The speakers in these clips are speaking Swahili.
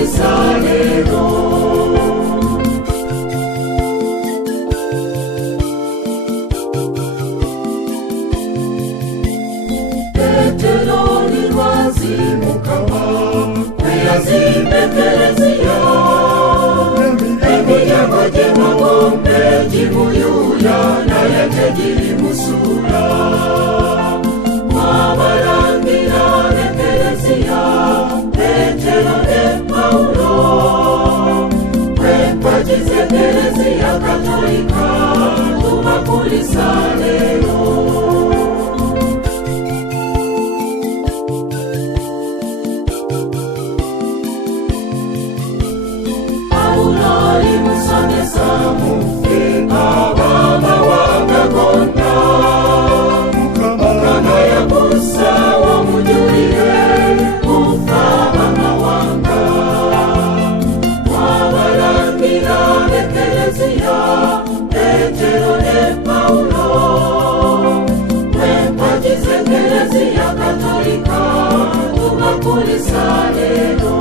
tubakulisa lero. Petero ni lwazi Mukama kweyaziba ekereziya, emiryango gy'emagombe gimuyuya naye tegirimusula. Mwabalangira b'ekereziya Petero ne Paulo, bw'empagi z'ekereziya Katolika tubakulisa lero. Paulo ali musomesa mufika baba wa Gagonda, Mukama yakusa wamujulire kufa bamawanga. Mwabalangira b'ekereziya Petero ne Paulo, bw'empagi z'ekereziya Katolika tubakulisa lero.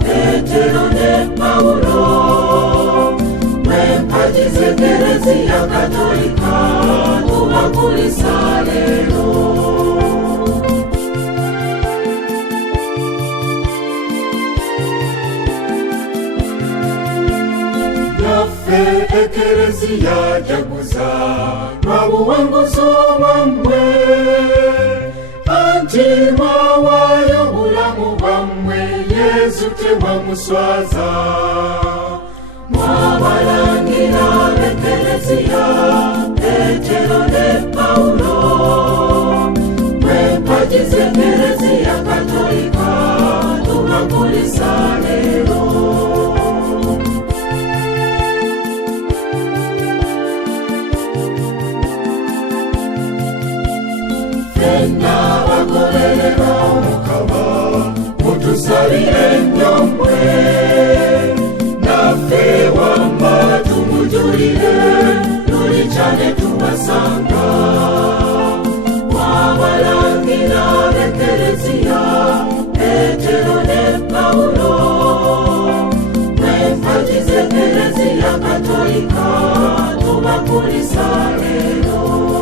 Petero ne Paulo, bw'empagi z'ekereziya Katolika tubakulisa lero. Yaffe ekereziya jaguza lwabuwanguzi bwammwe, anti mwawayo obulamu bwammwe Yesu tewamuswaza. Mwabalangira b'ekereziya Petero ne Paulo, bw'empagi z'ekereziya Katolika tubakulisa lero. Fenna bagoberera Mukama mutusabire nnyo mmwe, naffe wamba tumujulire lulica ne tubasanga. Mwabalangira b'ekereziya Petero ne Paulo, bw'empagi z'ekereziya Katolika tubakulisa lero.